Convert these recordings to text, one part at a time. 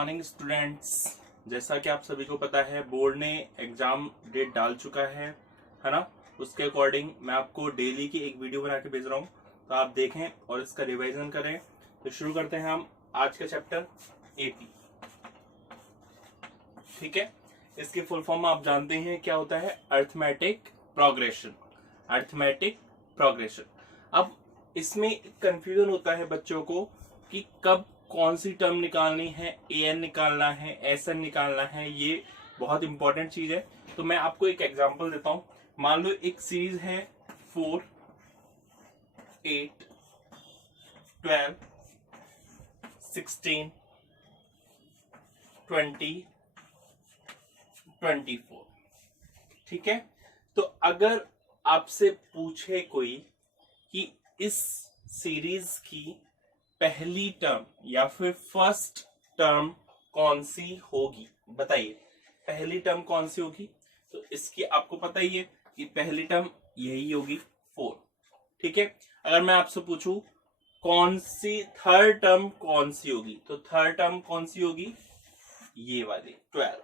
Morning students. जैसा कि आप सभी को पता है बोर्ड ने एग्जाम डेट डाल चुका है ना। उसके अकॉर्डिंग मैं आपको डेली की एक वीडियो बना के भेज रहा हूँ, तो आप देखें और इसका रिवीजन करें। तो शुरू करते हैं हम आज का चैप्टर एपी। ठीक है, इसकी फुल फॉर्म आप जानते हैं क्या होता है, अर्थमेटिक प्रोग्रेशन। Arithmetic progression. अब इसमें कंफ्यूजन होता है बच्चों को कि कब कौन सी टर्म निकालनी है, एन निकालना है, एसएन निकालना है, ये बहुत इंपॉर्टेंट चीज है। तो मैं आपको एक एग्जांपल देता हूं। मान लो एक सीरीज है 4, 8, 12, 16, 20, 24। ठीक है, तो अगर आपसे पूछे कोई कि इस सीरीज की पहली टर्म या फिर फर्स्ट टर्म कौन सी होगी, बताइए पहली टर्म कौन सी होगी। तो इसकी आपको पता ही है कि पहली टर्म यही होगी 4। ठीक है, अगर मैं आपसे पूछूं कौन सी थर्ड टर्म कौन सी होगी, तो थर्ड टर्म कौन सी होगी, ये वाली 12।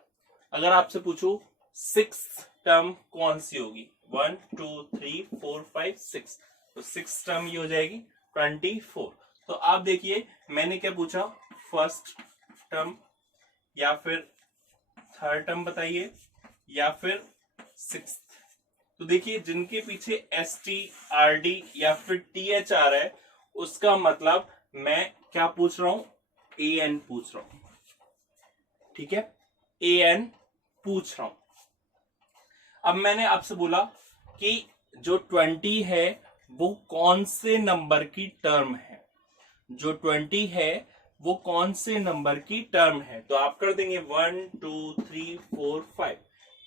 अगर आपसे पूछूं सिक्स्थ टर्म कौन सी होगी, 1 2 3 4 5 6, तो सिक्स टर्म ये हो जाएगी 24। तो आप देखिए मैंने क्या पूछा, फर्स्ट टर्म या फिर थर्ड टर्म बताइए या फिर सिक्स्थ। तो देखिए जिनके पीछे एस टी आर डी या फिर टी एच आ रहा है, उसका मतलब मैं क्या पूछ रहा हूं, ए एन पूछ रहा हूं। ठीक है, ए एन पूछ रहा हूं। अब मैंने आपसे बोला कि जो 20 है वो कौन से नंबर की टर्म है, जो 20 है वो कौन से नंबर की टर्म है। तो आप कर देंगे 1 2 3 4 5,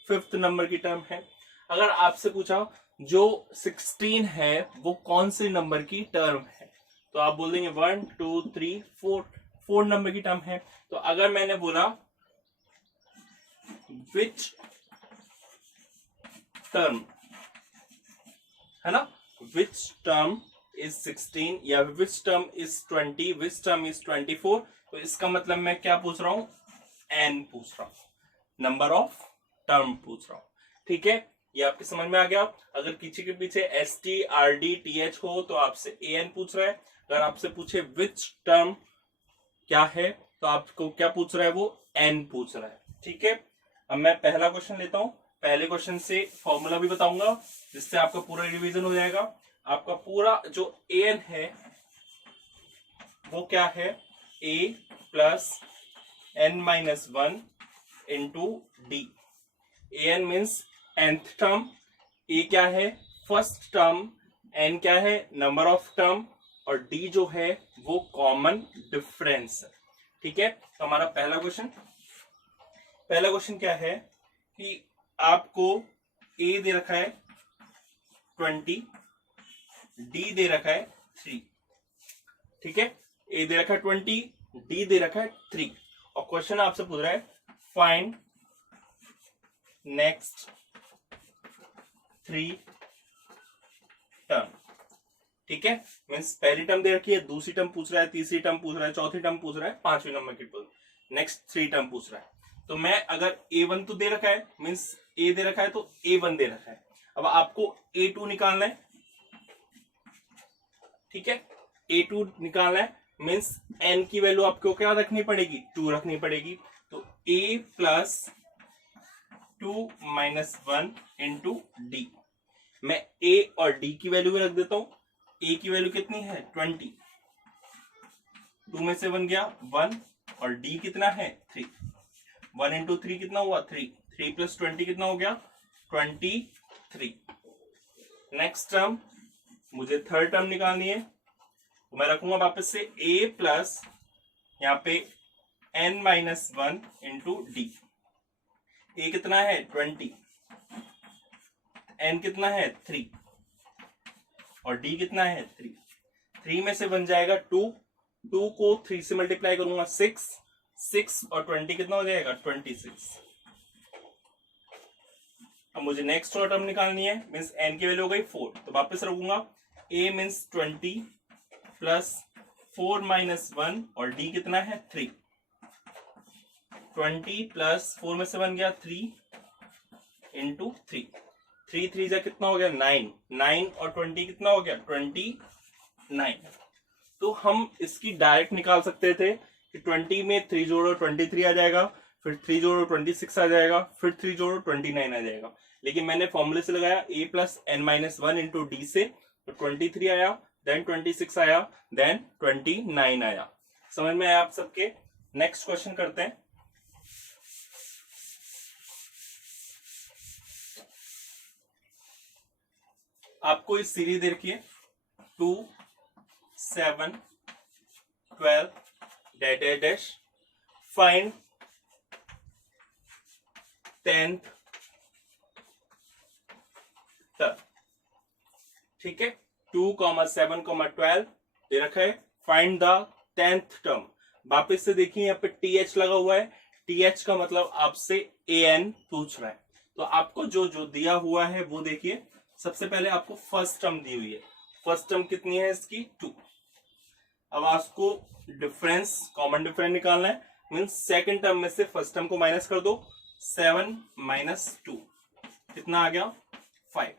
फिफ्थ नंबर की टर्म है। अगर आपसे पूछा जो 16 है वो कौन से नंबर की टर्म है, तो आप बोल देंगे 1 2 3 4, फोर नंबर की टर्म है। तो अगर मैंने बोला विच टर्म, है ना, विच टर्म is 16 या which term is 20, which term is 24, तो इसका मतलब मैं क्या पूछ रहा हूं, n पूछ रहा हूं, नंबर ऑफ टर्म पूछ रहा हूं। ठीक है, ये आपके समझ में आ गया। अगर किसी के पीछे S T R D T H हो तो आपसे ए एन पूछ रहा है। अगर आपसे पूछे विच टर्म क्या है तो आपको क्या पूछ रहा है, वो n पूछ रहा है। ठीक है, अब मैं पहला क्वेश्चन लेता हूं। पहले क्वेश्चन से फॉर्मूला भी बताऊंगा जिससे आपका पूरा रिवीजन हो जाएगा। आपका पूरा जो ए एन है वो क्या है, a plus n minus 1 into d. A n means nth term, a क्या है फर्स्ट टर्म, एन क्या है नंबर ऑफ टर्म, और डी जो है वो कॉमन डिफरेंस। ठीक है, तो हमारा पहला क्वेश्चन क्या है कि आपको ए दे रखा है 20, डी दे रखा है 3। ठीक है, ए दे रखा है 20, डी दे रखा है 3, और क्वेश्चन आपसे पूछ रहा है फाइंड नेक्स्ट 3 टर्म। ठीक है, मीन्स पहली टर्म दे रखी है, दूसरी टर्म पूछ रहा है, तीसरी टर्म पूछ रहा है, चौथी टर्म पूछ रहा है, पांचवी नंबर की नेक्स्ट 3 टर्म पूछ रहा है। तो मैं अगर A1 तो दे रखा है, मीन्स ए दे रखा है तो A1 दे रखा है। अब आपको A2 निकालना है। ठीक है, A2 निकालना है, मीन्स n की वैल्यू आपको क्या रखनी पड़ेगी, 2 रखनी पड़ेगी। तो a plus 2 minus 1 into D. मैं a और d की वैल्यू भी रख देता हूं। a की वैल्यू कितनी है 20, 2 में से 1 गया 1, और d कितना है 3। 1 इंटू 3 कितना हुआ 3, 3 प्लस 20 कितना हो गया 23। नेक्स्ट टर्म मुझे थर्ड टर्म निकालनी है, तो मैं रखूंगा वापस से a प्लस यहाँ पे n माइनस 1 इंटू डी। ए कितना है 20, n कितना है 3, और d कितना है 3। 3 में से बन जाएगा 2, 2 को 3 से मल्टीप्लाई करूंगा 6, 6 और 20 कितना हो जाएगा 26। अब मुझे नेक्स्ट टर्म निकालनी है, मीन्स n की वैल्यू हो गई 4, तो वापस रखूंगा a मीन्स 20 प्लस 4 माइनस 1, और d कितना है 3। 20 प्लस 4 में से बन गया 3 इंटू 3, 3 जा कितना हो गया 9, 9 और 20 कितना हो गया 29। तो हम इसकी डायरेक्ट निकाल सकते थे कि 20 में 3 जोड़ो 23 आ जाएगा, फिर 3 जोड़ो 26 आ जाएगा, फिर 3 जोड़ो 29 आ जाएगा। लेकिन मैंने फॉर्मूले से लगाया a plus n minus 1 into D से, तो 23 आया, देन 26 आया, देन 29 आया। समझ में आया आप सबके? नेक्स्ट क्वेश्चन करते हैं। आपको इस सीरीज दे रखी है 2 7 12 dash dash dash, find 10th term. ठीक है, 2, 7, 12 दे रखा है, फाइंड द 10th टर्म। वापस से देखिए यहाँ पे टीएच लगा हुआ है, टीएच का मतलब आपसे एन पूछ रहा है। तो आपको जो जो दिया हुआ है वो देखिए। सबसे पहले आपको फर्स्ट टर्म दी हुई है, फर्स्ट टर्म कितनी है इसकी 2। अब आपको डिफरेंस, कॉमन डिफरेंस निकालना है, मीन्स सेकंड टर्म में से फर्स्ट टर्म को माइनस कर दो, 7 माइनस 2 कितना आ गया 5।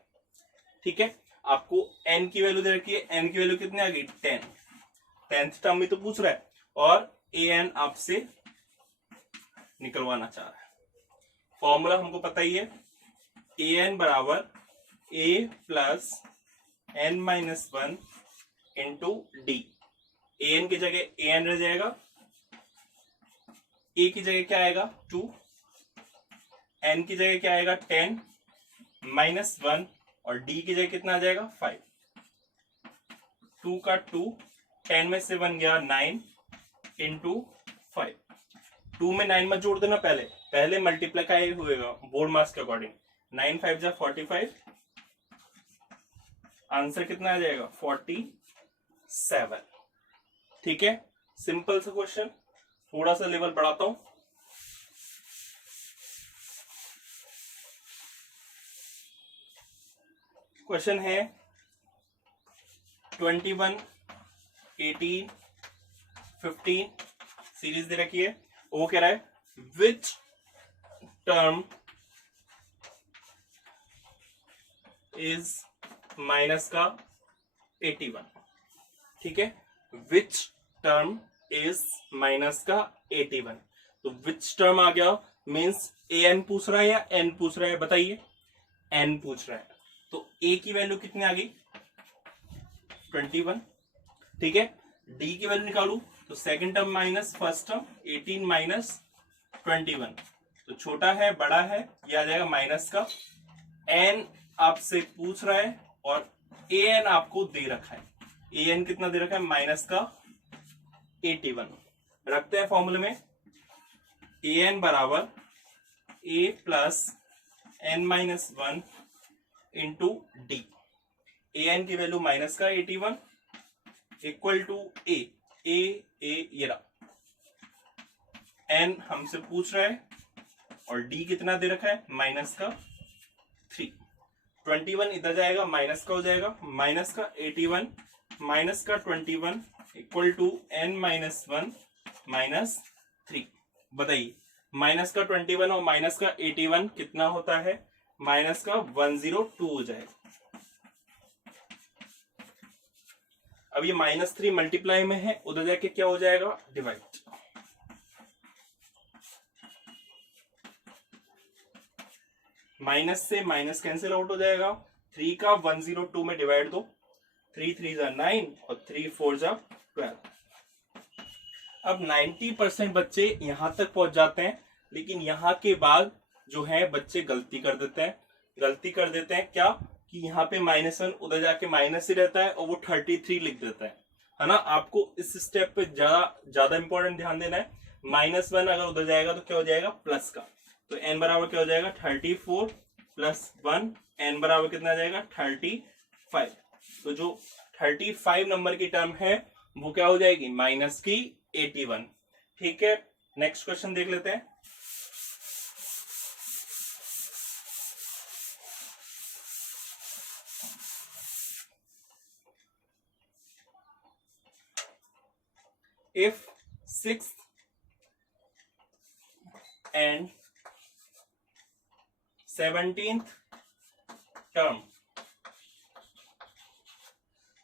ठीक है, आपको n की वैल्यू दे रखी है, n की वैल्यू कितनी आ गई 10, 10th टर्म में तो पूछ रहा है, और an आपसे निकलवाना चाह रहा है। फॉर्मूला हमको पता ही है, an बराबर a plus n minus 1 into D. an की जगह an रह जाएगा, a की जगह क्या आएगा 2, n की जगह क्या आएगा 10 माइनस 1, और d की जगह कितना आ जाएगा 5। 2 का 2, 10 में से बन गया 9 इंटू 5। 2 में 9 मत जोड़ देना, पहले मल्टीप्लाई होएगा बोर्ड मास के अकॉर्डिंग। 9 5 जा 45, आंसर कितना आ जाएगा 47। ठीक है, सिंपल सा क्वेश्चन। थोड़ा सा लेवल बढ़ाता हूं। क्वेश्चन है 21, 18, 15 सीरीज दे रखी है। वो कह रहा है विच टर्म इज माइनस का 81। ठीक है, विच टर्म इज माइनस का 81। तो विच टर्म आ गया, मीन्स ए एन पूछ रहा है या एन पूछ रहा है, बताइए। एन पूछ रहा है, तो ए की वैल्यू कितनी आ गई 21। ठीक है, डी की वैल्यू निकालू तो second term minus first term, 18 minus 21, तो छोटा है बड़ा है, ये आ जाएगा माइनस का। एन आपसे पूछ रहा है और ए एन आपको दे रखा है, ए एन कितना दे रखा है माइनस का 81। रखते हैं फॉर्मूले में, ए एन बराबर a plus n minus 1 into d. A n की वैल्यू माइनस का 81 इक्वल टू ए ये रहा, एन हमसे पूछ रहा है और डी कितना दे रखा है माइनस का 3। 21 इधर जाएगा, माइनस का हो जाएगा, माइनस का 81 माइनस का 21 equal to n minus 1 minus 3। बताइए, माइनस का 21 और माइनस का 81 कितना होता है, माइनस का 102 हो जाएगा। अब ये -3 मल्टीप्लाई में है, उधर जाके क्या हो जाएगा डिवाइड। माइनस से माइनस कैंसिल आउट हो जाएगा, 3 का 102 में डिवाइड दो, 3 3 जा 9 और 3 4 जा 12। अब 90% बच्चे यहां तक पहुंच जाते हैं, लेकिन यहां के बाद जो है बच्चे गलती कर देते हैं क्या कि यहाँ पे -1 उधर जाके माइनस ही रहता है और वो 33 लिख देता है ना। आपको इस स्टेप पे ज्यादा इंपॉर्टेंट ध्यान देना है। -1 अगर उधर जाएगा तो क्या हो जाएगा प्लस का, तो n बराबर क्या हो जाएगा 34 प्लस 1, n बराबर कितना आ जाएगा 35। तो जो 35 नंबर की टर्म है वो क्या हो जाएगी माइनस की 81। ठीक है, नेक्स्ट क्वेश्चन देख लेते हैं। If 6 and 17th term,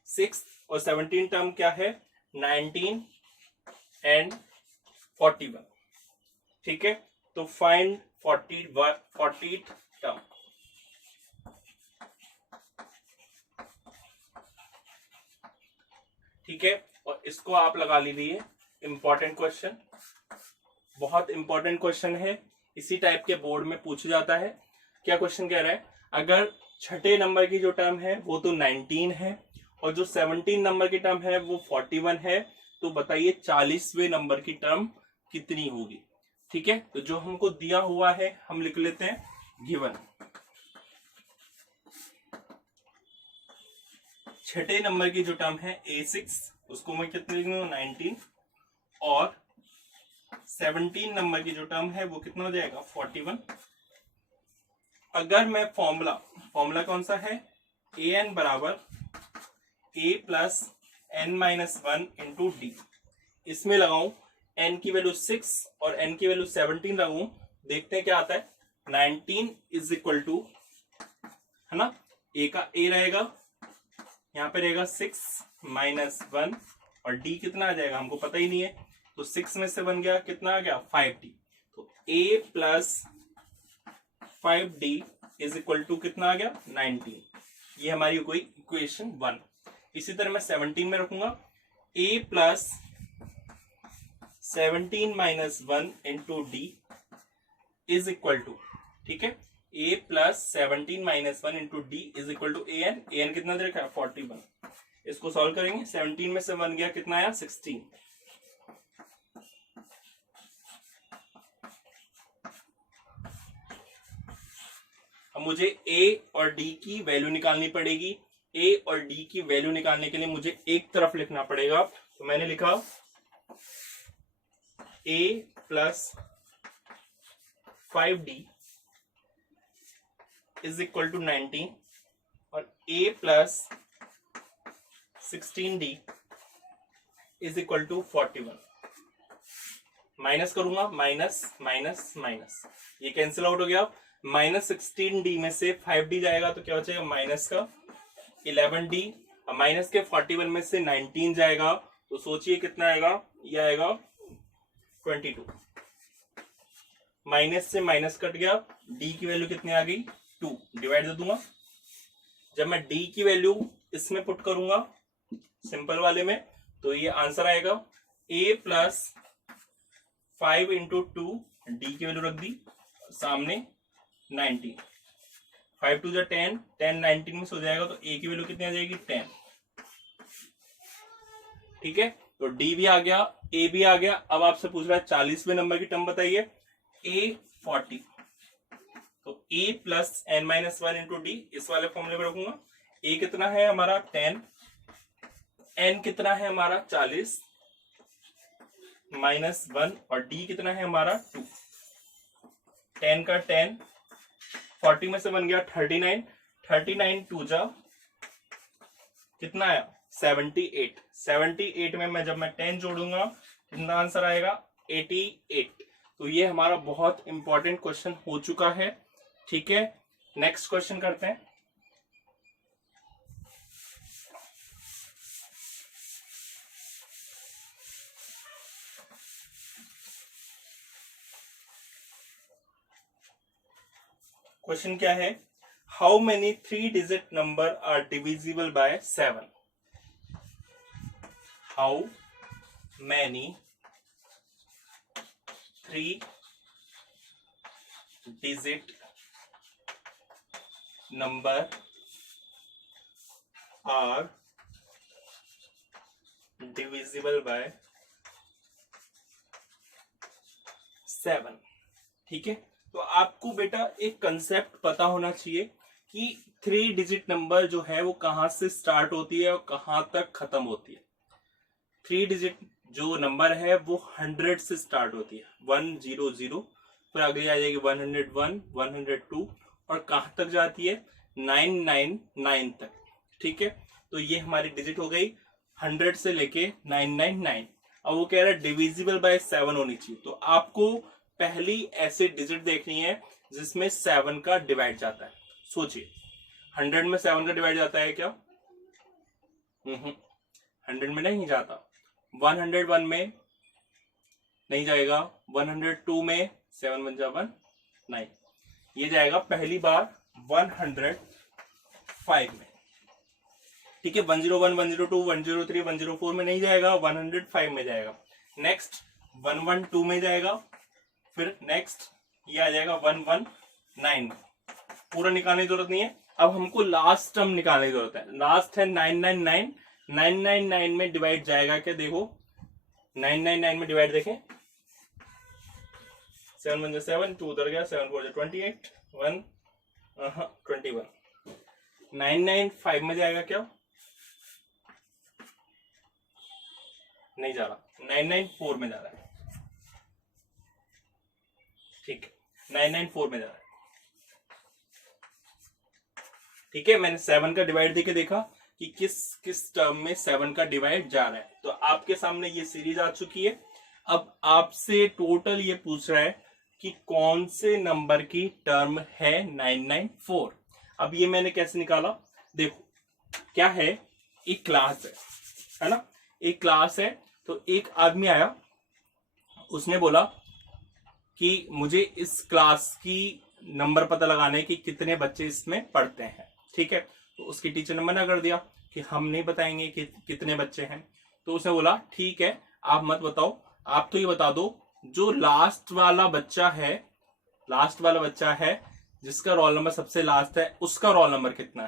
6th और 17th टर्म क्या है, 19 एंड 41। ठीक है, तो फाइंड 40th टर्म। ठीक है, और इसको आप लगा लीजिए, इंपॉर्टेंट क्वेश्चन, बहुत इंपॉर्टेंट क्वेश्चन है, इसी टाइप के बोर्ड में पूछा जाता है। क्या क्वेश्चन कह रहा है, अगर छठे नंबर की जो टर्म है वो तो 19 है और जो 17 नंबर की टर्म है वो 41 है, तो बताइए 40वें नंबर की टर्म कितनी होगी। ठीक है, तो जो हमको दिया हुआ है हम लिख लेते हैं गिवन। छठे नंबर की जो टर्म है A6, उसको मैं कितने लिख लूं, 19, और 17 नंबर की जो टर्म है वो कितना हो जाएगा, 41। अगर मैं फॉर्मूला कौन सा है, an बराबर a plus n minus 1 into D, इसमें लगाऊं n की वैल्यू 6 और n की वैल्यू 17 लगाऊं, देखते हैं क्या आता है। 19 इज इक्वल टू, है ना, a का a रहेगा, यहाँ पे रहेगा 6 माइनस 1 और d कितना आ जाएगा हमको पता ही नहीं है, तो 6 में से बन गया कितना आ गया, 5d। तो a plus 5d is equal to कितना आ गया, 19। ये हमारी कोई इक्वेशन 1। इसी तरह मैं 17 में रखूंगा, a plus 17 minus 1 into d is equal to, ठीक है, a plus 17 minus 1 into d is equal to an कितना दे रखा है, 41। इसको सॉल्व करेंगे, 17 में से 1 गया कितना आया, 16। अब मुझे a और d की वैल्यू निकालनी पड़ेगी। a और d की वैल्यू निकालने के लिए मुझे एक तरफ लिखना पड़ेगा, तो मैंने लिखा a plus 5d is equal to 19 और a plus 16d is equal to 41। Minus करूंगा, माइनस माइनस माइनस, ये कैंसिल आउट हो गया। माइनस 16d में से 5d जाएगा तो क्या बचेगा, माइनस का 11d, और माइनस के 41 में से 19 जाएगा तो सोचिए कितना आएगा, ये आएगा 22। माइनस से माइनस कट गया, d की वैल्यू कितनी आ गई, 2, डिवाइड दे दूंगा। जब मैं d की वैल्यू इसमें पुट करूंगा सिंपल वाले में, तो ये आंसर आएगा a प्लस 5 इंटू 2, डी की वैल्यू रख दी सामने 19, 5 टू 10, 10 19 में से हो जाएगा तो a की वैल्यू कितनी आ जाएगी, 10। ठीक है, तो d भी आ गया, a भी आ गया। अब आपसे पूछ रहा है 40वें नंबर की टर्म बताइए, a 40, तो a plus n minus 1 into D इस वाले फॉर्मूले में रखूंगा। a कितना है हमारा 10, n कितना है हमारा 40 माइनस 1 और d कितना है हमारा 2, 10 का 10, 40 में से बन गया 39, 39 टू जा कितना आया 78, 78 में मैं जब मैं 10 जोड़ूंगा कितना आंसर आएगा 88। तो ये हमारा बहुत इंपॉर्टेंट क्वेश्चन हो चुका है। ठीक है, नेक्स्ट क्वेश्चन करते हैं। क्वेश्चन क्या है, how many 3 digit number are divisible by 7। How many 3 digit number are divisible by 7। ठीक है, तो आपको बेटा एक कंसेप्ट पता होना चाहिए कि 3 डिजिट नंबर जो है वो कहां से स्टार्ट होती है और कहां तक खत्म होती है। 3 डिजिट जो नंबर है वो 100 से स्टार्ट होती है, 100, फिर आगे आ जाएगी 101, 102 और कहां तक जाती है 999 तक। ठीक है, तो ये हमारी डिजिट हो गई 100 से लेके 999। अब वो कह रहा है डिविजिबल बाय 7 होनी चाहिए, तो आपको पहली ऐसे डिजिट देखनी है जिसमें 7 का डिवाइड जाता है। सोचिए 100 में 7 का डिवाइड जाता है क्या? 100 में नहीं जाता। 101 में नहीं जाएगा। 102 में 7 बन जा 1 9, ये जाएगा पहली बार 105 में। ठीक है, 101, 102, 103, 104 में नहीं जाएगा, 105 में जाएगा। नेक्स्ट 112 में जाएगा, फिर नेक्स्ट ये आ जाएगा 119। पूरा निकालने की जरूरत नहीं है, अब हमको लास्ट टर्म निकालने की जरूरत है। लास्ट है 999, 999 में डिवाइड जाएगा क्या? देखो 999 में डिवाइड देखें, 7 1 7, 2 उधर गया, 7 4 28, 1 21। 995 में जाएगा क्या? नहीं जा रहा, 994 में जा रहा है। ठीक है, 994 में जा रहा है। ठीक है, मैंने 7 का डिवाइड देके देखा कि किस किस टर्म में 7 का डिवाइड जा रहा है। तो आपके सामने ये सीरीज आ चुकी है। अब आपसे टोटल ये पूछ रहा है कि कौन से नंबर की टर्म है 994। अब ये मैंने कैसे निकाला? देखो क्या है, एक क्लास है ना, एक क्लास है। तो एक आदमी आया, उसने बोला कि मुझे इस क्लास की नंबर पता लगाने की कितने बच्चे इसमें पढ़ते हैं। ठीक है, तो उसकी टीचर ने मना कर दिया कि हम नहीं बताएंगे कि कितने बच्चे हैं। तो उसने बोला ठीक है, आप मत बताओ, आप तो ये बता दो जो लास्ट वाला बच्चा है जिसका रोल नंबर सबसे लास्ट है, उसका रोल नंबर कितना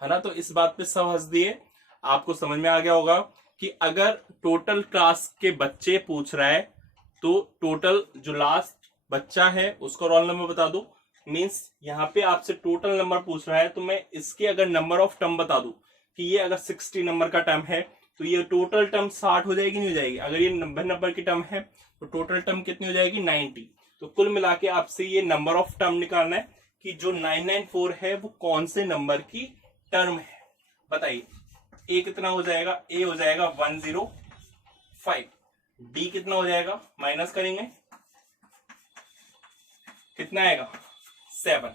है ना। तो इस बात पे सब हंस दिए। आपको समझ में आ गया होगा कि अगर टोटल क्लास के बच्चे पूछ रहा है तो टोटल जो लास्ट बच्चा है उसका रोल नंबर बता दो। मींस यहाँ पे आपसे टोटल नंबर पूछ रहा है तो मैं इसके अगर नंबर ऑफ टर्म बता दूं कि ये अगर 60 नंबर का टर्म है तो ये टोटल टर्म 60 हो जाएगी, नहीं हो जाएगी? अगर ये 90 नंबर की टर्म है तो टोटल टर्म कितनी हो जाएगी? 90। तो कुल मिला के आपसे ये नंबर ऑफ टर्म निकालना है कि जो 994 है वो कौन से नंबर की टर्म है। बताइए, ए कितना हो जाएगा? ए हो जाएगा 105। डी कितना हो जाएगा? माइनस करेंगे, कितना आएगा? 7।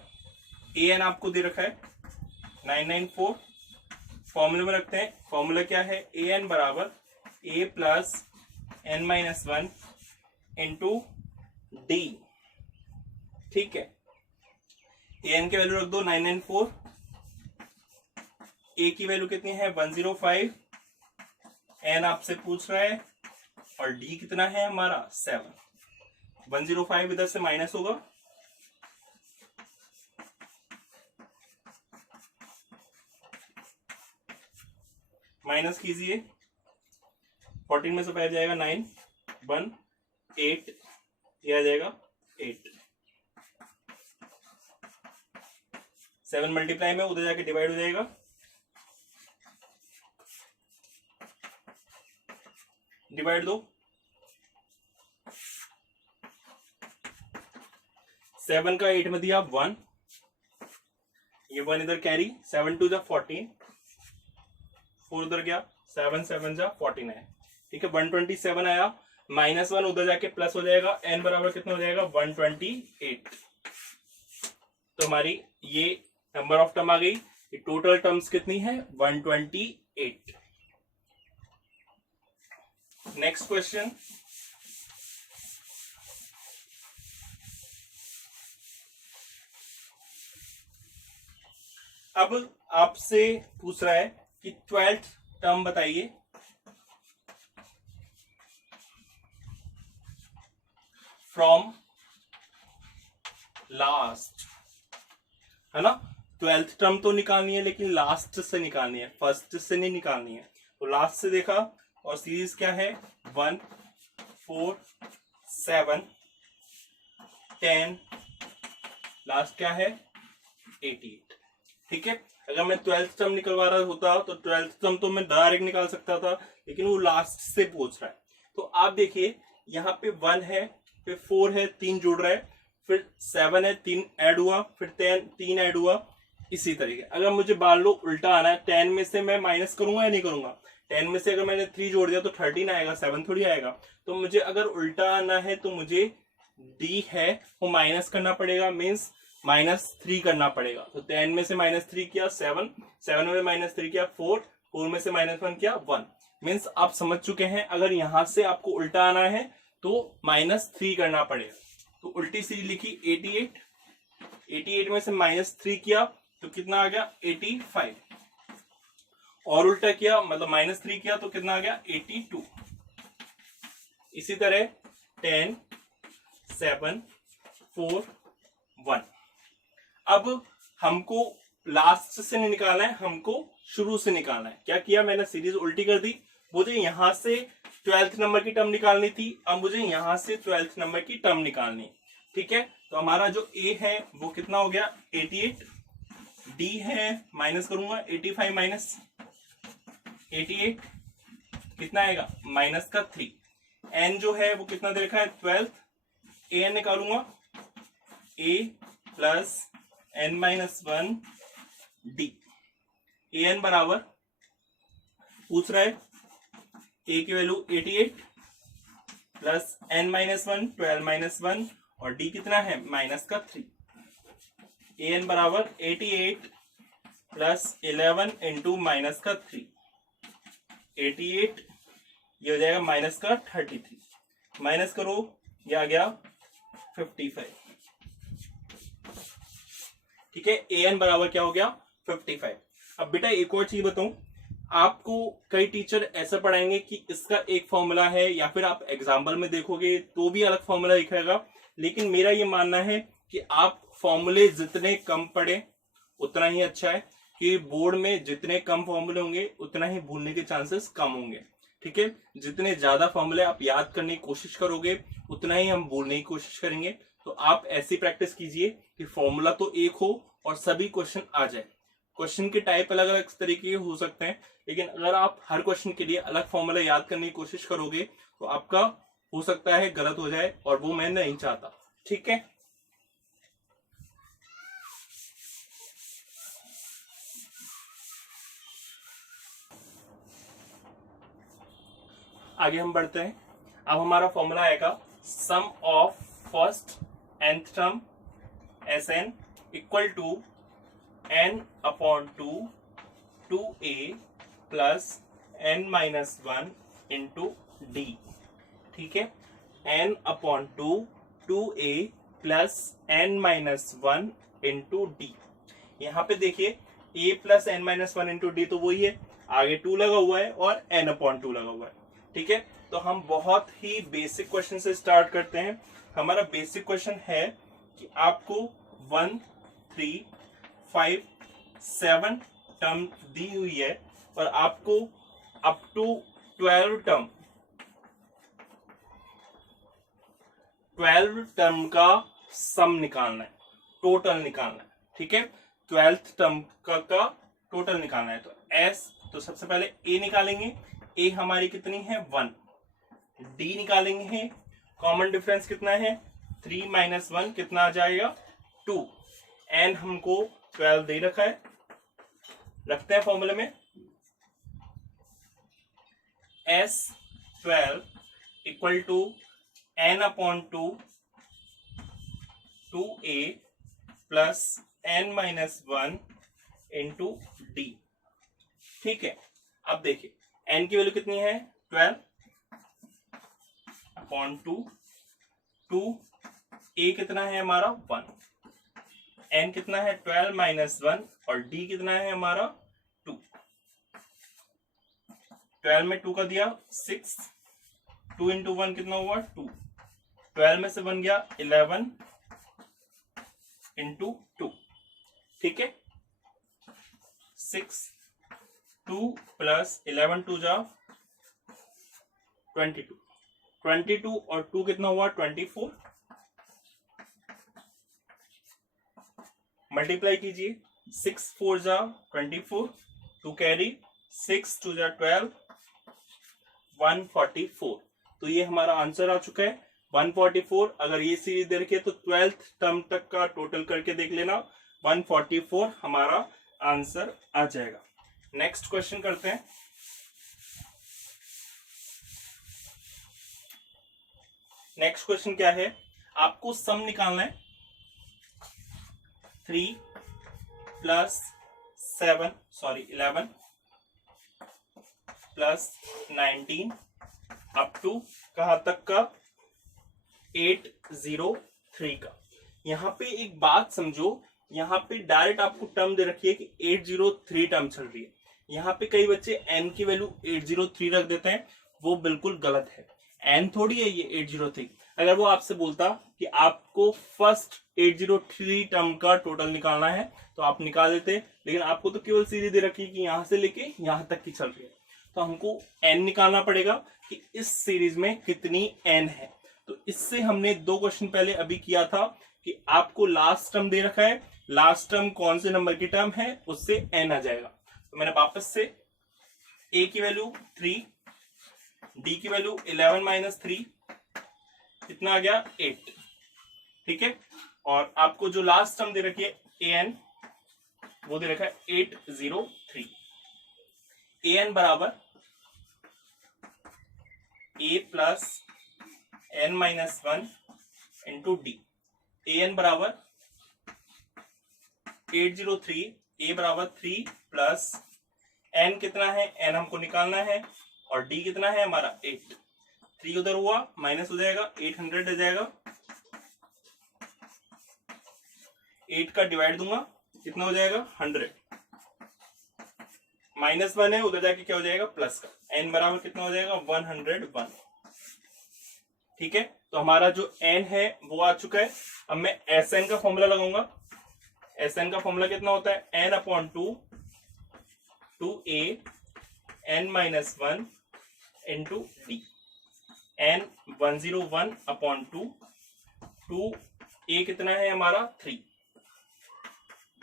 ए एन आपको दे रखा है 994। फॉर्मूले में रखते हैं। फॉर्मूला क्या है? ए एन बराबर a plus n minus 1 into d. ठीक है, ए एन की वैल्यू रख दो 994, ए की वैल्यू कितनी है? 105, एन आपसे पूछ रहा है, और डी कितना है हमारा? 7। 105 इधर से माइनस होगा, माइनस कीजिए, 14 में से 5 जाएगा 9, 1 8, यह आ जाएगा 8। 7 मल्टीप्लाई में उधर जाके डिवाइड हो जाएगा, डिवाइड दो, 7 का 8 में दिया 1, ये 1 इधर कैरी, 7 2 जा 14, 4 उधर गया, 7 7 जा 49। ठीक है, 127 आया, माइनस 1 उधर जाके प्लस हो जाएगा, एन बराबर कितना हो जाएगा? 128। तो हमारी ये नंबर ऑफ टर्म आ गई। टोटल टर्म्स कितनी है? 128। नेक्स्ट क्वेश्चन, अब आपसे पूछ रहा है कि 12th टर्म बताइए। फ्रॉम लास्ट, है ना। 12th टर्म तो निकालनी है लेकिन लास्ट से निकालनी है, फर्स्ट से नहीं निकालनी है। तो लास्ट से देखा, और सीरीज क्या है? 1 4 7 10, लास्ट क्या है? 88। ठीक है, अगर मैं 12th टर्म निकलवा रहा होता तो 12th टर्म तो मैं डायरेक्ट निकाल सकता था, लेकिन वो लास्ट से पूछ रहा है। तो आप देखिए, यहाँ पे 1 है, फिर 4 है, 3 जुड़ रहा है, फिर 7 है, 3 ऐड हुआ, फिर 3 ऐड हुआ। इसी तरीके अगर मुझे मान लो उल्टा आना है, 10 में से मैं माइनस करूंगा या नहीं करूंगा? 10 में से अगर मैंने 3 जोड़ दिया तो 13 आएगा, 7 थोड़ी आएगा। तो मुझे अगर उल्टा आना है तो मुझे डी है वो माइनस करना पड़ेगा, मीन्स -3 करना पड़ेगा। तो 10 में से -3 किया 7, 7 में -3 किया 4, 4 में से -1 किया 1। मीन्स आप समझ चुके हैं, अगर यहां से आपको उल्टा आना है तो -3 करना पड़ेगा। तो उल्टी सीरीज लिखी 88, 88 में से -3 किया तो कितना आ गया 85, और उल्टा किया मतलब -3 किया तो कितना आ गया 82। इसी तरह 10, 7, 4, 1। अब हमको लास्ट से नहीं निकालना है, हमको शुरू से निकालना है। क्या किया मैंने, सीरीज उल्टी कर दी। मुझे यहां से 12th नंबर की टर्म निकालनी थी, अब मुझे यहां से 12th नंबर की टर्म निकालनी। ठीक है, तो हमारा जो ए है वो कितना हो गया 88, डी है माइनस करूंगा 85 माइनस 88 कितना आएगा -3, एन जो है वो कितना दे रखा है 12, ए एन निकालूंगा ए plus n-1 D. A n बराबर पूछ रहा है ए की वैल्यू 88 प्लस n-1 12-1 और डी कितना है -3। ए एन बराबर 88 प्लस 11 इंटू -3, 88 ये हो जाएगा -33, माइनस करो ये आ गया 55। ठीक है, ए एन बराबर क्या हो गया 55। अब बेटा एक और चीज बताऊं, आपको कई टीचर ऐसा पढ़ाएंगे कि इसका एक फॉर्मूला है, या फिर आप एग्जाम्पल में देखोगे तो भी अलग फॉर्मूला दिखाएगा। लेकिन मेरा ये मानना है कि आप फॉर्मूले जितने कम पढ़े उतना ही अच्छा है, कि बोर्ड में जितने कम फॉर्मूले होंगे उतना ही भूलने के चांसेस कम होंगे। ठीक है, जितने ज्यादा फॉर्मूले आप याद करने की कोशिश करोगे उतना ही हम भूलने की कोशिश करेंगे। तो आप ऐसी प्रैक्टिस कीजिए कि फॉर्मूला तो एक हो और सभी क्वेश्चन आ जाए। क्वेश्चन के टाइप अलग अलग तरीके के हो सकते हैं, लेकिन अगर आप हर क्वेश्चन के लिए अलग फॉर्मूला याद करने की कोशिश करोगे तो आपका हो सकता है गलत हो जाए, और वो मैं नहीं चाहता। ठीक है, आगे हम बढ़ते हैं। अब हमारा फॉर्मूला आएगा sum of first nth term Sn equal to n/2 2a plus n-1 into d. ठीक है, n/2 2a plus n-1 into D. यहाँ पे देखिए a plus n-1 into D तो वही है, आगे 2 लगा हुआ है और n/2 लगा हुआ है। ठीक है, तो हम बहुत ही बेसिक क्वेश्चन से स्टार्ट करते हैं। हमारा बेसिक क्वेश्चन है कि आपको 1, 3, 5, 7 टर्म दी हुई है और आपको अप टू 12 टर्म का सम निकालना है, टोटल निकालना है। ठीक है, 12th टर्म का टोटल निकालना है। तो एस, तो सबसे पहले ए निकालेंगे, ए हमारी कितनी है 1, डी निकालेंगे, कॉमन डिफरेंस कितना है 3 - 1 कितना आ जाएगा 2, एन हमको 12 दे रखा है, रखते हैं फॉर्मूले में S12 equal to n/2 2a plus n-1 into d. ठीक है, अब देखिए n की वैल्यू कितनी है 12/2, 2 a कितना है हमारा 1, n कितना है 12 - 1 और d कितना है हमारा 2। 12 में 2 का दिया 6, 2 इंटू 1 कितना हुआ 2, 12 में से बन गया 11 इंटू 2। ठीक है, 6, 2 प्लस 11 2 जा 22, 22 और 2 कितना हुआ 24, मल्टीप्लाई कीजिए 6 4 जा 24, 2 कैरी 6 2 जा 12, 144। तो ये हमारा आंसर आ चुका है 144। अगर ये सीरीज दे रखी है तो 12th टर्म तक का टोटल करके देख लेना, 144 हमारा आंसर आ जाएगा। नेक्स्ट क्वेश्चन करते हैं। नेक्स्ट क्वेश्चन क्या है, आपको सम निकालना है 3 प्लस 11 प्लस 19 अप टू कहां तक का 803 का। यहां पे एक बात समझो, यहाँ पे डायरेक्ट आपको टर्म दे रखी है कि 803 टर्म चल रही है। यहाँ पे कई बच्चे n की वैल्यू 803 रख देते हैं, वो बिल्कुल गलत है। n थोड़ी है ये 803। अगर वो आपसे बोलता कि आपको फर्स्ट 803 टर्म का टोटल निकालना है तो आप निकाल देते, लेकिन आपको तो केवल सीरीज दे रखी है कि यहां से लेके यहां तक की चल रही है, तो हमको n निकालना पड़ेगा कि इस सीरीज में कितनी n है। तो इससे हमने 2 क्वेश्चन पहले अभी किया था कि आपको लास्ट टर्म दे रखा है, लास्ट टर्म कौन से नंबर की टर्म है उससे n आ जाएगा। तो मैंने वापस से a की वैल्यू 3, d की वैल्यू 11 माइनस 3, कितना आ गया 8। ठीक है, और आपको जो लास्ट टर्म दे रखी है an, वो दे रखा है 803। an बराबर a plus n minus 1 into D. an बराबर 803, a बराबर 3 प्लस n कितना है, n हमको निकालना है, और d कितना है हमारा 8। 3 उधर हुआ माइनस हो जाएगा, 800 हो जाएगा। 8 का डिवाइड दूंगा, कितना हो जाएगा 100। माइनस 1 है, उधर जाके क्या हो जाएगा प्लस का। n बराबर कितना हो जाएगा 101। ठीक है, तो हमारा जो n है वो आ चुका है। अब मैं Sn का फॉर्मूला लगाऊंगा। Sn का फॉर्मूला कितना होता है, n upon 2 a n minus 1 into D. n 101 upon 2 a कितना है हमारा 3,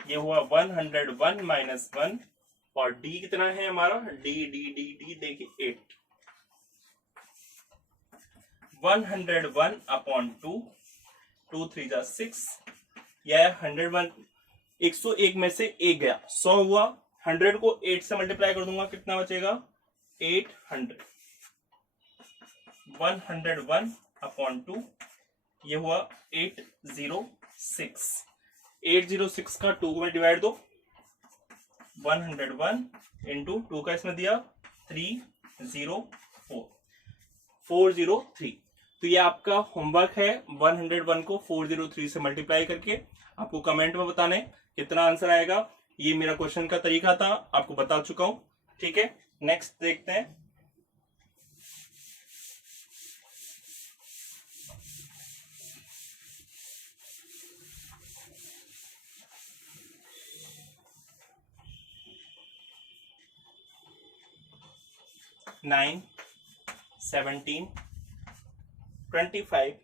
ये हुआ 101 माइनस 1, और d कितना है हमारा d देखिए 8। 101 अपॉन 2 3 जा 6, यह 101, 101 में से 1 गया 100 हुआ। 100 को 8 से मल्टीप्लाई कर दूंगा, कितना बचेगा 800। 101 अपॉन 2, ये हुआ 806। 806 का 2 में डिवाइड दो, 101 इंटू 2 का इसमें दिया 304, 403। तो ये आपका होमवर्क है, 101 को 403 से मल्टीप्लाई करके आपको कमेंट में बताना है कितना आंसर आएगा। ये मेरा क्वेश्चन का तरीका था, आपको बता चुका हूं। ठीक है, नेक्स्ट देखते हैं। नाइन 17 25।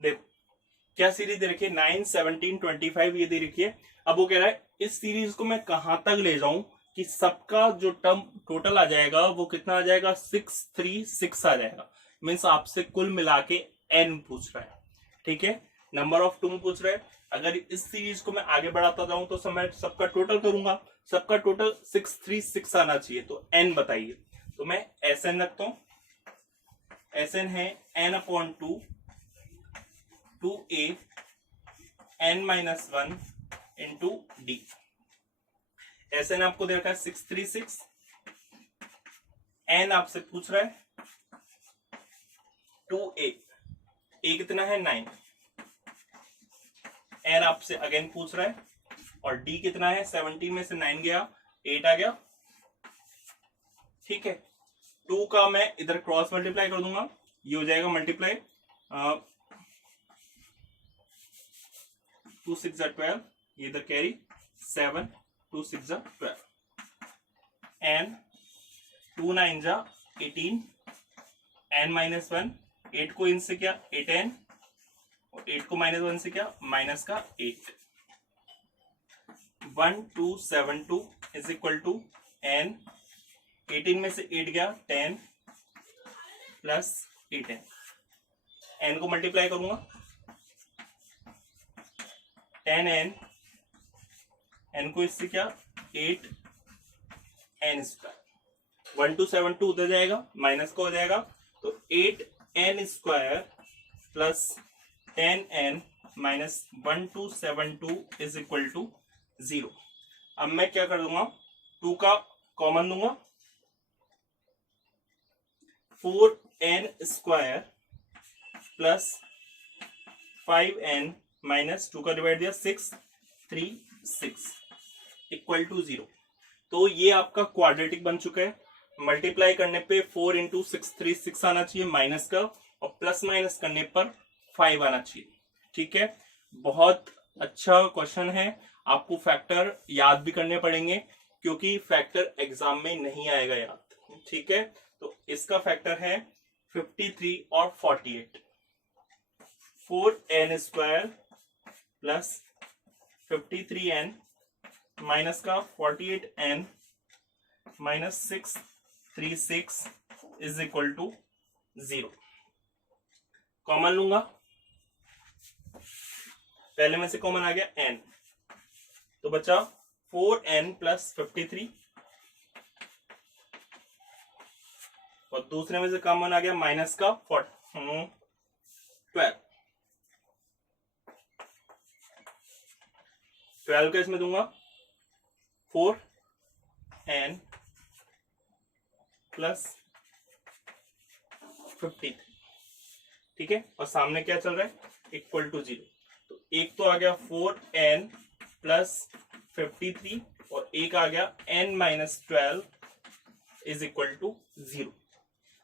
देखो क्या सीरीज दे रखी है, 9 17 25 ये दे रखी है। अब वो कह रहा है इस सीरीज को मैं कहां तक ले जाऊं कि सबका जो टर्म टोटल आ जाएगा वो कितना आ जाएगा 636 आ जाएगा। मीन्स आपसे कुल मिला के n पूछ रहा है। ठीक है, नंबर ऑफ टर्म पूछ रहा है। अगर इस सीरीज को मैं आगे बढ़ाता जाऊं तो मैं सबका टोटल करूंगा, सबका टोटल 636 आना चाहिए। तो n बताइए, तो मैं Sn रखता हूं। Sn है n upon 2a n minus 1 into D. Sn आपको दे रखा है 636, n आपसे पूछ रहा है 2a, a कितना है 9, n आपसे अगेन पूछ रहा है, और d कितना है 17 में से 9 गया 8 आ गया। ठीक है, 2 का मैं इधर क्रॉस मल्टीप्लाई कर दूंगा, ये हो जाएगा मल्टीप्लाई 2 6 12, ये इधर कैरी 7 2 6 12, एन 2 9 जा 18, n माइनस 1, 8 को इनसे क्या 8n, और 8 को माइनस 1 से क्या माइनस का 8। 1272 इज इक्वल टू n, 18 में से 8 गया 10 प्लस 8n, n को मल्टीप्लाई करूंगा 10n एन को इससे क्या 8n स्क्वायर, 1 2 7 2 उधर जाएगा, माइनस का हो जाएगा, तो 8n square plus 10n minus 1 2 7 2 is equal to 0। अब मैं क्या कर दूंगा, 2 का कॉमन दूंगा, 4n square plus 5n minus 2 का डिवाइड दिया 6 3 6 इक्वल टू 0। तो ये आपका क्वाड्रेटिक बन चुका है। मल्टीप्लाई करने पे 4 इंटू 6 3 6 आना चाहिए माइनस का, और प्लस माइनस करने पर 5 आना चाहिए। ठीक है, बहुत अच्छा क्वेश्चन है। आपको फैक्टर याद भी करने पड़ेंगे क्योंकि फैक्टर एग्जाम में नहीं आएगा याद। ठीक है, तो इसका फैक्टर है 53 और 48। 4n square plus 53n minus का 48n minus 636 is equal to 0। Common लूंगा, पहले में से कॉमन आ गया n, तो बचा 4n प्लस 53, और दूसरे में से कॉमन आ गया माइनस का 12। 12 का इसमें दूंगा 4n प्लस 53। ठीक है, और सामने क्या चल रहा है, इक्वल टू 0। तो एक तो आ गया 4n प्लस 53 और एक आ गया n minus 12 is equal to 0।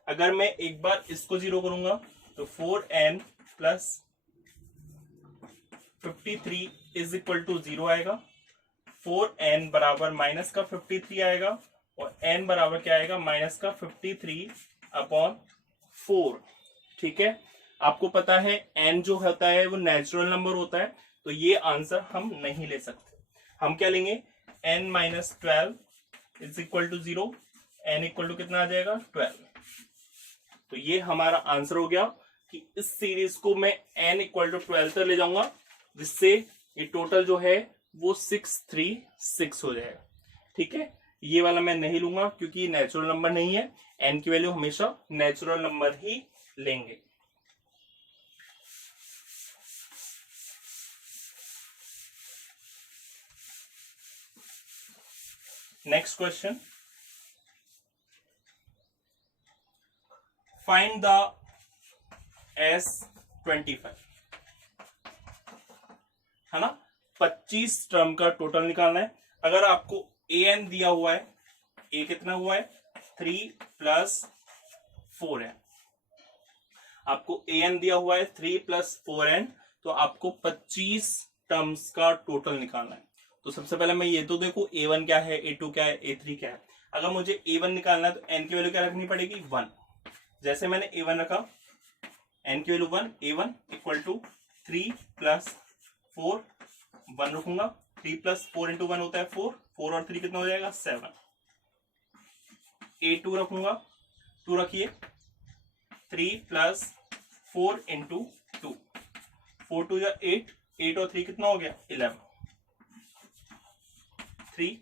अगर मैं एक बार इसको 0 करूंगा तो 4n plus 53 is equal to 0 आएगा, 4n बराबर माइनस का 53 आएगा, और n बराबर क्या आएगा, माइनस का 53 अपॉन 4। ठीक है, आपको पता है n जो होता है वो नेचुरल नंबर होता है, तो ये आंसर हम नहीं ले सकते। हम क्या लेंगे, n minus 12 is equal to 0, n equal to कितना आ जाएगा 12। तो ये हमारा आंसर हो गया कि इस सीरीज को मैं n इक्वल टू 12 तक ले जाऊंगा, जिससे ये टोटल जो है वो 636 हो जाएगा। ठीक है, ये वाला मैं नहीं लूंगा क्योंकि नेचुरल नंबर नहीं है, n की वैल्यू हमेशा नेचुरल नंबर ही लेंगे। Next question, find the S25, है ना, 25 टर्म का टोटल निकालना है। अगर आपको an दिया हुआ है, a कितना हुआ है 3 प्लस 4n, आपको an दिया हुआ है 3 प्लस 4n, तो आपको 25 टर्म्स का टोटल निकालना है। तो सबसे पहले मैं ये तो देखो a1 क्या है, a2 क्या है, a3 क्या है। अगर मुझे a1 निकालना है तो n की वैल्यू क्या रखनी पड़ेगी 1। जैसे मैंने a1 रखा, n की value 1, a1 equal to 3 plus 4, 1 रखूंगा, 3 प्लस 4 इंटू 1 होता है 4, 4 और 3 कितना हो जाएगा 7। a2 रखूंगा, 2 रखिए, 3 प्लस 4 इंटू 2, 4 2 या 8, 8 और 3 कितना हो गया 11। 3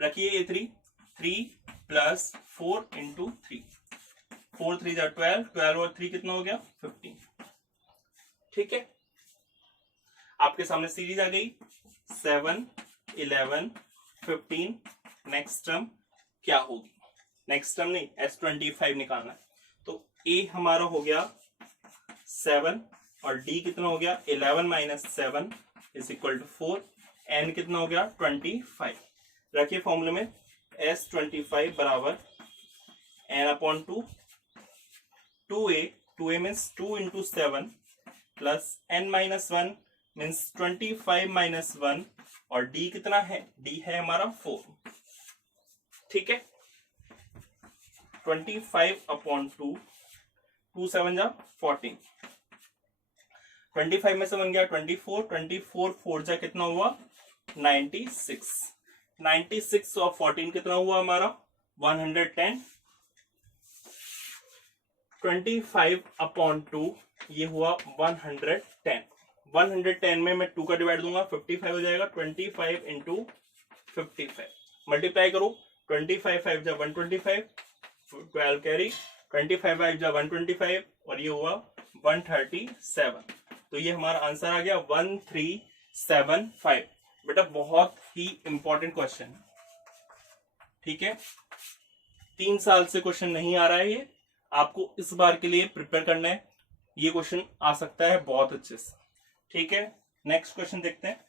रखिए a3, 3 प्लस 4 इंटू 3, 4 3 जा 12, 12 और 3 कितना हो गया 15। ठीक है, आपके सामने सीरीज आ गई 7 11 15। नेक्स्ट टर्म क्या होगी, नेक्स्ट टर्म नहीं, S25 निकालना है। तो a हमारा हो गया 7 और d कितना हो गया 11 minus 7 is equal to 4, n कितना हो गया 25। रखिए फॉर्मूले में S25 बराबर n upon 2, 2a means 2 into 7 plus n minus 1 means 25 minus 1, और d कितना है, d है हमारा 4। ठीक है, 25 अपॉन 2, 2 7 जा 14, 25 में से बन गया 24, 24 4 जा कितना हुआ 96, 96 और 14 कितना हुआ हमारा 110, 25 अपॉन 2 ये हुआ 110, 110 में मैं 2 का डिवाइड दूंगा, 55 हो जाएगा। 25 इंटू 55 मल्टीप्लाई करो, 25 5 जा 125, 12 कैरी, 25 5 जा 125 और ये हुआ 137। तो ये हमारा आंसर आ गया 1375। बेटा बहुत ही इंपॉर्टेंट क्वेश्चन है, ठीक है। 3 साल से क्वेश्चन नहीं आ रहा है, ये आपको इस बार के लिए प्रिपेयर करना है। ये क्वेश्चन आ सकता है बहुत अच्छे से, ठीक है। नेक्स्ट क्वेश्चन देखते हैं।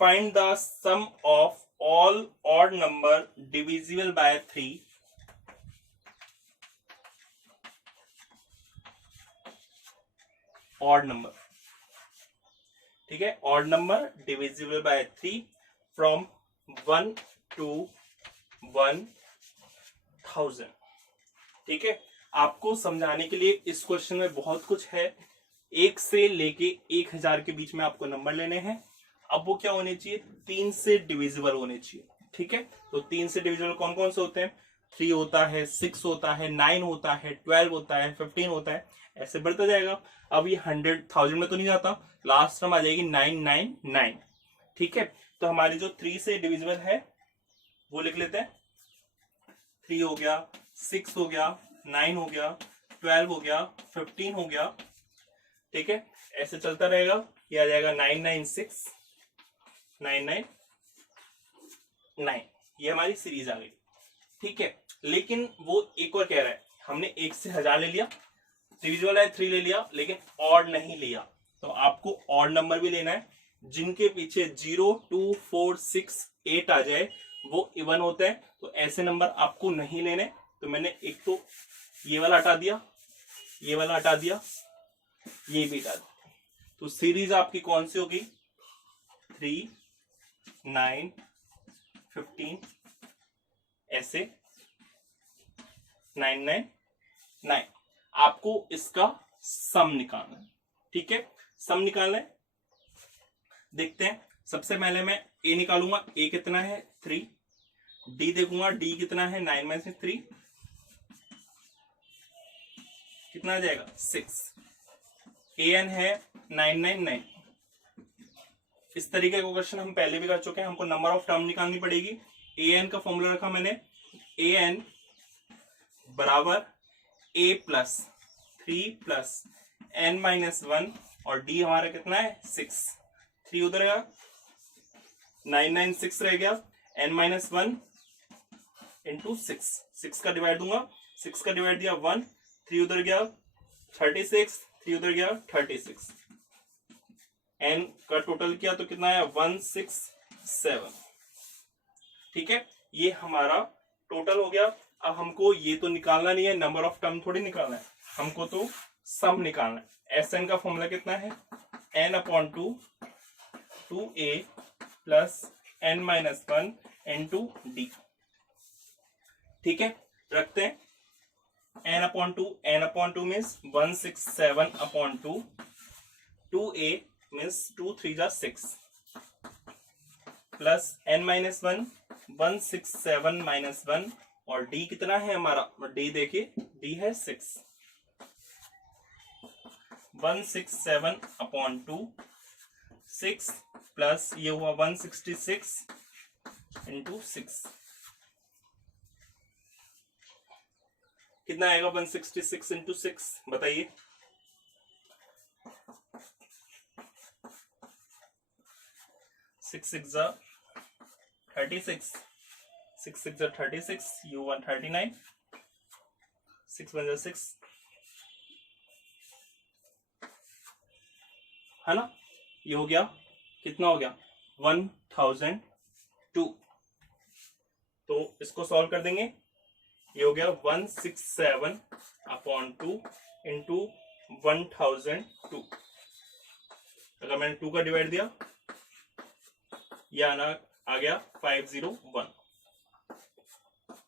Find the sum of all odd number divisible by 3 odd number, ठीक है। odd number divisible by 3 from 1 to 1000, ठीक है। आपको समझाने के लिए इस क्वेश्चन में बहुत कुछ है। 1 से लेके 1000 के बीच में आपको नंबर लेने हैं। अब वो क्या होने चाहिए, 3 से डिविजिबल होने चाहिए, ठीक है। तो 3 से डिविजिबल कौन कौन से होते हैं, 3 होता है, 6 होता है, 9 होता है, 12 होता है, 15 होता है, ऐसे बढ़ता जाएगा। अब ये 100,000 में तो नहीं जाता, लास्ट टर्म आ जाएगी 999, ठीक है। तो हमारी जो 3 से डिविजिबल है वो लिख लेते हैं। 3 हो गया, 6 हो गया, 9 हो गया, 12 हो गया, 15 हो गया, ठीक है। ऐसे चलता रहेगा। ये आ जाएगा 996 999, ये हमारी सीरीज आ गई, ठीक है। लेकिन वो एक और कह रहा है, हमने 1 से 1000 ले लिया, डिविजिबल है 3 ले लिया, लेकिन ऑड नहीं लिया। तो आपको ऑड नंबर भी लेना है, जिनके पीछे 0 2 4 6 8 आ जाए वो इवन होते हैं। तो ऐसे नंबर आपको नहीं लेने। तो मैंने एक तो ये वाला हटा दिया, ये वाला हटा दिया, ये भी हटा दिया। तो सीरीज आपकी कौन सी होगी, 3 9 15 ऐसे 999। आपको इसका सम निकालना है, ठीक है। सम निकालना है, देखते हैं। सबसे पहले मैं ए निकालूंगा, ए कितना है 3, डी देखूंगा, डी कितना है 9 में से 3 कितना आ जाएगा 6, ए एन है 999। इस तरीके का क्वेश्चन हम पहले भी कर चुके हैं। हमको नंबर ऑफ टर्म निकालनी पड़ेगी। ए एन का फॉर्मूला रखा मैंने, ए एन बराबर a plus 3 plus n minus 1 और डी हमारा कितना है 6। 3 उधर गया, 996 रह गया, एन माइनस 1 इंटू 6 का डिवाइड दूंगा, 6 का डिवाइड दिया 1, 3 उधर गया 36, 3 उधर गया 36, एन का टोटल किया तो कितना है 167, ठीक है। ये हमारा टोटल हो गया। अब हमको ये तो निकालना नहीं है, नंबर ऑफ टर्म थोड़ी निकालना है, हमको तो सम निकालना है। एस एन का फॉर्मूला कितना है, n upon 2 2a plus n minus 1 into d, ठीक है। रखते हैं n upon 2 means 167 upon 2, 2a means 2 3 जा 6 प्लस n माइनस 1 167 माइनस 1 और d कितना है हमारा, d देखिए d है 6, 167 अपॉन 2 6 प्लस ये हुआ 166 इंटू 6 कितना आएगा 166 इंटू 6 बताइए। सिक्स 36, 6 36, यू 139, 6 1 6 है ना। ये हो गया, कितना हो गया 1002। तो इसको सॉल्व कर देंगे, ये हो गया 167 अपॉन 2 इंटू 1002। अगर मैंने 2 का डिवाइड दिया, ये आना आ गया 501।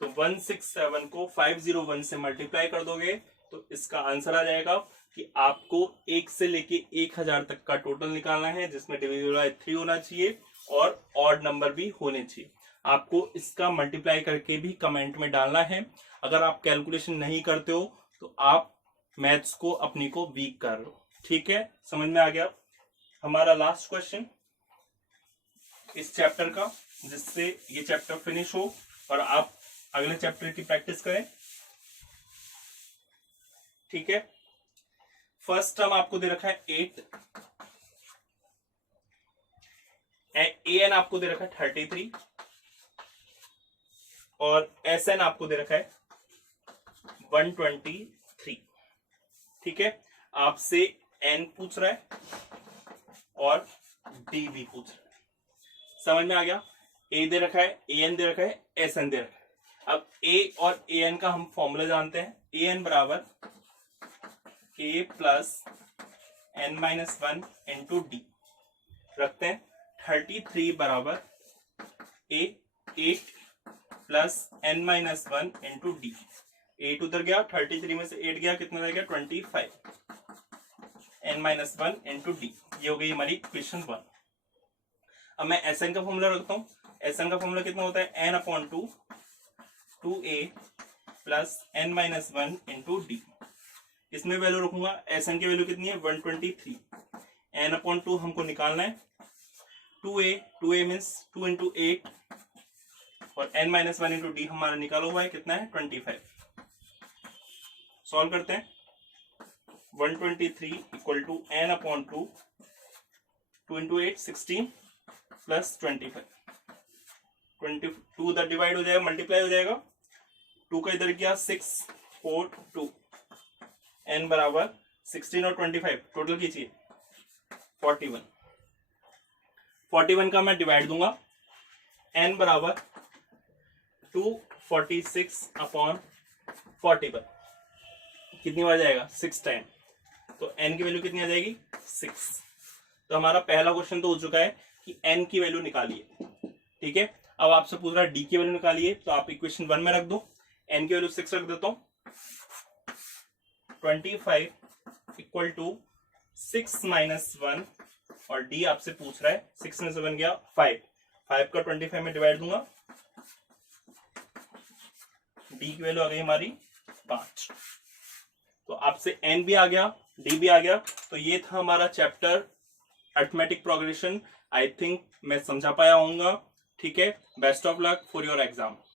तो 167 को 501 से मल्टीप्लाई कर दोगे तो इसका आंसर आ जाएगा कि आपको 1 से लेके 1000 तक का टोटल निकालना है, जिसमें डिविजिबल बाय 3 होना चाहिए और ऑड नंबर भी होने चाहिए। आपको इसका मल्टीप्लाई करके भी कमेंट में डालना है। अगर आप कैलकुलेशन नहीं करते हो तो आप मैथ्स को अपनी को वीक कर रहे हो। ठीक है, समझ में आ गया। हमारा लास्ट क्वेश्चन इस चैप्टर का, जिससे ये चैप्टर फिनिश हो और आप अगले चैप्टर की प्रैक्टिस करें। ठीक है, फर्स्ट टर्म आपको दे रखा है 8, an आपको दे रखा है 33 और sn आपको दे रखा है 123। ठीक है, आपसे n पूछ रहा है और d भी पूछ रहा है। समझ में आ गया। a दे रखा है, an दे रखा है, sn दे रखा है। अब a और an का हम फॉर्मूला जानते हैं। an बराबर a plus n-1 into D रखते हैं। 33 बराबर a 8 plus n-1 into D. 8 उधर गया, 33 में से 8 गया, कितना रहेगा 25 n-1 इंटू डी। ये हो गई हमारी इक्वेशन 1। अब मैं Sn का फॉर्मूला रखता हूँ। Sn का फॉर्मूला कितना होता है, n/2 2a plus n-1 into D. इसमें वैल्यू रखूंगा। Sn की वैल्यू कितनी है 123। n/2 हमको निकालना है। 2a मीन्स 2 इंटू 8 और n-1 इंटू डी हमारा निकाला हुआ है, कितना है 25। सॉल्व करते हैं। 123 equal to n/2 2 into 8 16 plus 25। 22 उधर डिवाइड हो जाएगा, मल्टीप्लाई हो जाएगा। 2 का इधर गया 6 4 2। n बराबर 16 और 25 टोटल कीजिए 41। 41 का मैं डिवाइड दूंगा। n बराबर 246 अपॉन 41 कितनी बार जाएगा 6 टाइम। तो n की वैल्यू कितनी आ जाएगी 6। तो हमारा पहला क्वेश्चन तो हो चुका है कि n की वैल्यू निकालिए। ठीक है, अब आपसे पूछ रहा है d की वैल्यू निकालिए, तो आप इक्वेशन 1 में रख दो। n की वैल्यू 6 रख देता हूं। 25 इक्वल टू 6 माइनस 1 और d आपसे पूछ रहा है 6 में से 1 गया 5। 5 का 25 में डिवाइड दूंगा। d की वैल्यू आ गई हमारी 5। तो आपसे n भी आ गया, d भी आ गया। तो ये था हमारा chapter arithmetic progression. I think मैं समझा पाया होऊंगा। ठीक है, best of luck for your exam.